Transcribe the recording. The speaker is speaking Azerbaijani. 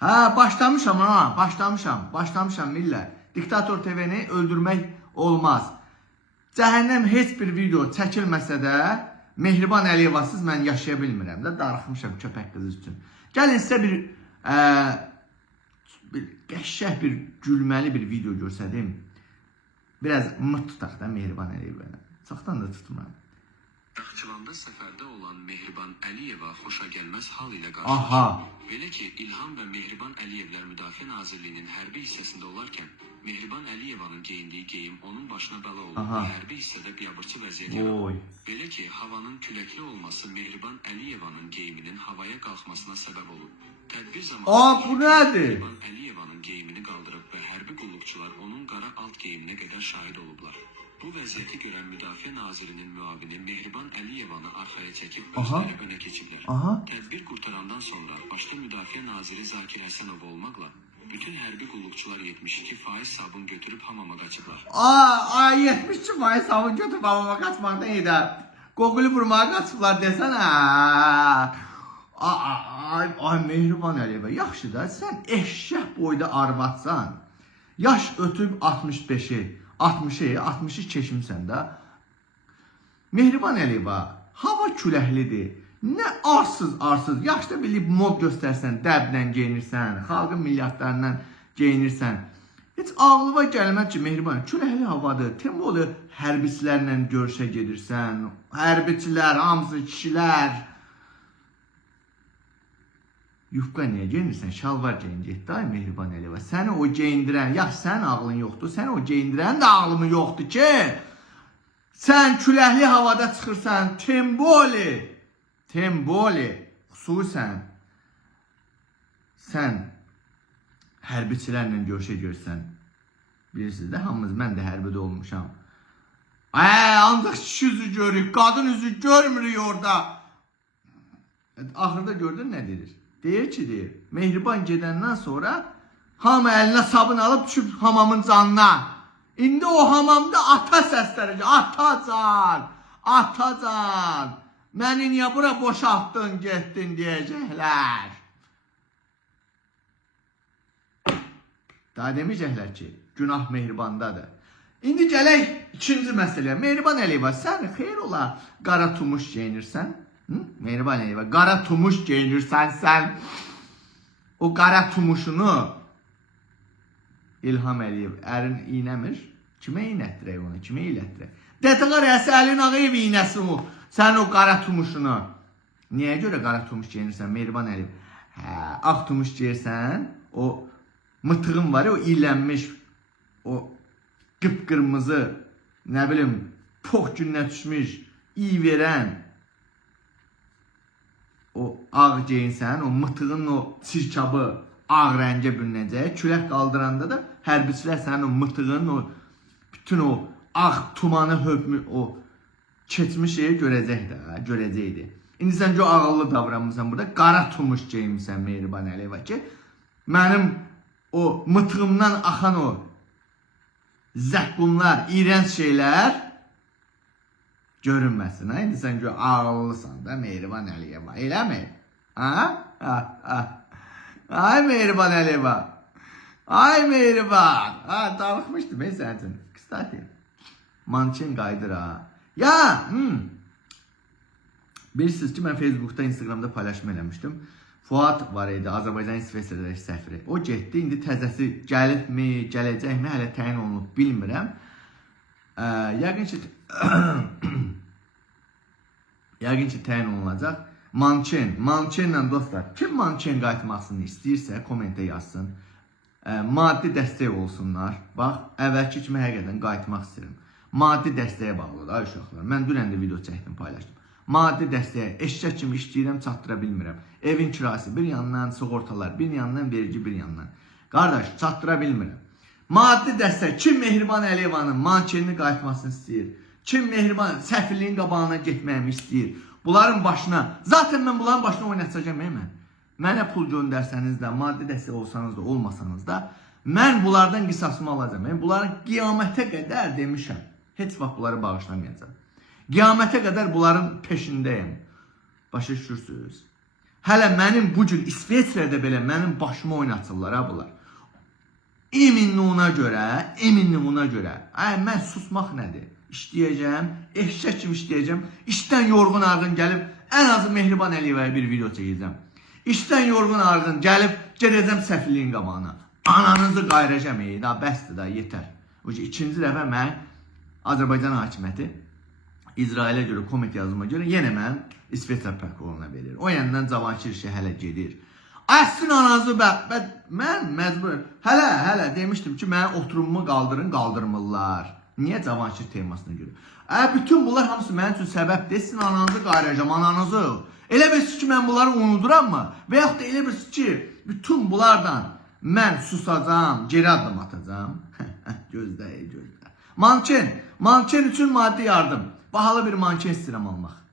Ha, başlamışam ha, başlamışam millət. Diktator TV-ni öldürmək olmaz. Cəhənnəm heç bir video çəkilməsə də Mehriban Əliyevasız mən yaşaya bilmirəm də, darıxmışam köpək qızı üçün. Gəlin sizə bir qəşəng bir gülməli bir video görsədim. Biraz mırt tutaq da Mehriban Əliyevə. Çoxdan da tutmuram. Naxçıvanda səfərdə olan Mehriban Əliyeva xoşagəlməz hal ilə Aha. qarşılaşdı. Belə ki, İlham və Mehriban Əliyevlər Müdafiə Nazirliyinin hərbi hissəsində olarkən Mehriban Əliyevanın geyindiyi geyim onun başına bəla olub və hərbi hissədə biabırçı vəziyyət yaratdı. Belə ki, havanın küləkli olması Mehriban Əliyevanın geyiminin havaya qalxmasına səbəb olub. Tədbir zamanı Bu nədir? Mehriban Əliyevanın geyimini qaldırıb və hərbi qulluqçular onun qara alt geyiminə qədər şahid olublar. Bu vəziyyəti görən Müdafiə Nazirinin müavini Mehriban Əliyevanı arxaya çəkib özləri önə keçiblər. Tədbir qurtarandan sonra başda Müdafiə Naziri Zakir Həsənov olmaqla bütün hərbi qulluqçular 72% sabun götürüb hamama qaçıblar. 72% sabun götürüb hamama qaçmaqdan iyi. Qoqulu vurmağa qaçıblar desənə. Ay Mehriban Əliyeva, yaxşı da sən eşşək boyda arvadsan. Yaş ötüb 65-i. 60'ı keçmişsən də. Mehriban Əliyeva, hava küləklidir. Nə arsız, yaşda bilib mod göstərsən, dəblə geyinirsən, xalqın milyardlarından geyinirsən. Heç ağlıma gəlməz ki, Mehriban, küləkli havadır, temolu hərbiçilərlə görüşə gedirsən, hərbiçilər, hamısı kişilər. Yufqa niyə geyinirsən? Şalvar geyin getdi ay Mehriban Əliyeva. Səni o geyindirən, yaxşı sənin ağlın yoxdur, səni o geyindirən də ağlımı yoxdur ki, sən küləkli havada çıxırsan, Temboli, xüsusən sən hərbiçilərlə görüşə görsən, bilirsiniz də, hamımız, mən də hərbidə olmuşam. Ancaq kişi üzü görürük, qadın üzü görmürük orada. Axırda gördün nə deyir? Deyir ki, deyir, Mehriban gedəndən sonra hamı əlinə sabun alıb düşüb hamamın canına. İndi o hamamda ata səsləri, atacan, məni niyə bura boşaltdın, getdin deyəcəklər. Daha deməyəcəklər ki, günah Mehribandadır. İndi gələk ikinci məsələyə. Mehriban Əliyeva, sən xeyr ola qara tumuş geyinirsən. Mehriban Əliyeva, qara tumuş geyinirsən sən. O qara tumuşunu İlham Əliyev ərin iynəmir. Kimə iynətdirək onu, kimə iylətdirək? Dətiqə rəsi Əlin Ağayev iynəsin o, sən o qara tumuşunu. Niyə görə qara tumuş geyinirsən Mehriban Əliyev? Ağ tumuş geyirsən, o mıtığın var ya, o iylənmiş, o qıpqırmızı, nə bilim, pox gününə düşmüş, iyi verən, o ağ geyinsən, o mıtığın o sirkabı ağ rəngə bürünəcək. Külək qaldıranda da hərbiçilər sənin o mıtığın, o bütün o ağ tumanı hökmü, o keçmiş şeyi görəcəkdi. İndi sən ki, ağıllı davranmışsan burada, qara tumuş geyinmişsən Mehriban Əliyeva ki, mənim o mıtığımdan axan o zəqqumlar, iyrənc şeylər görünməsin. İndi sən ki, ağıllısan da Mehriban Əliyeva, eləmi? Ay Mehriban Əliyeva, ay Mehriban, darıxmışdım sənin üçün. Kıstati, mançin qaydır ha. Ya, bilirsiniz ki, mən Facebook'da, Instagram'da paylaşma eləmişdim. Fuad var idi, Azərbaycan İsveçrədəki səfiri. O getdi, indi təzəsi gəlibmi, gələcəkmi, hələ təyin olunub, bilmirəm. Yəqin ki, təyin olunacaq. Mançenlə dostlar, kim mançen qayıtmasını istəyirsə, komentə yazsın. Maddi dəstək olsunlar. Bax, əvvəlki kimi həqiqətən qayıtmaq istəyirəm. Maddi dəstəyə bağlıdır, ay uşaqlar. Mən dünən də video çəkdim, paylaşdım. Maddi dəstəyə, eşşək kimi işləyirəm, çatdıra bilmirəm. Evin kirası bir yandan, sığortalar bir yandan, vergi bir yandan. Qardaş, çatdıra bilmirəm. Maddi dəstək, kim Mehriban Əliyevanın mançenini qayıtmasını istəyir? Kim Mehriban səfirliyin qabağına getməyimi istəyir? Bunların başına, zaten mən bunların başına oynatacağım mən. Mənə pul göndərsəniz də, maddi dəstək olsanız da, olmasanız da, mən bunlardan qisasımı alacağım. Bunların qiyamətə qədər demişəm. Heç vaxt bunları bağışlamayacağım. Qiyamətə qədər bunların peşindəyim. Başa düşürsünüz? Hələ mənim bu gün İsveçrədə belə mənim başıma oynatırlar ha bunlar. Eminliğine görə, mən susmaq nədir? İşləyəcəm, eşşək kimi işləyəcəm. İşdən yorğun arğın gəlib, ən azı Mehriban Əliyevaya bir video çəkəcəm. İşdən yorğun arğın gəlib, gedəcəm səfirliyin qabağına. Ananızı qayıracam, da bəsdir da, yetər. İkinci dəfə mən Azərbaycan hakimiyyəti İsrailə görə, komment yazıma görə yenə mən İsveçrə prokuroruna verir. O yandan Cavanşir işi hələ gedir. Əslin ananızı mən məcbur, hələ demişdim ki, mən oturumumu qaldırmırlar. Niyə Cavanşir temasına görə? Bütün bunlar hamısı mənim üçün səbəbdir. Sizin ananızı qayrayacağım, ananızı. Elə bilirsiniz ki, mən bunları unuduram mı? Və yaxud da elə bilirsiniz ki, bütün bunlardan mən susacağım, geri addım atacağım. Gözlə. Manken üçün maddi yardım. Bahalı bir manken istəyirəm almaq.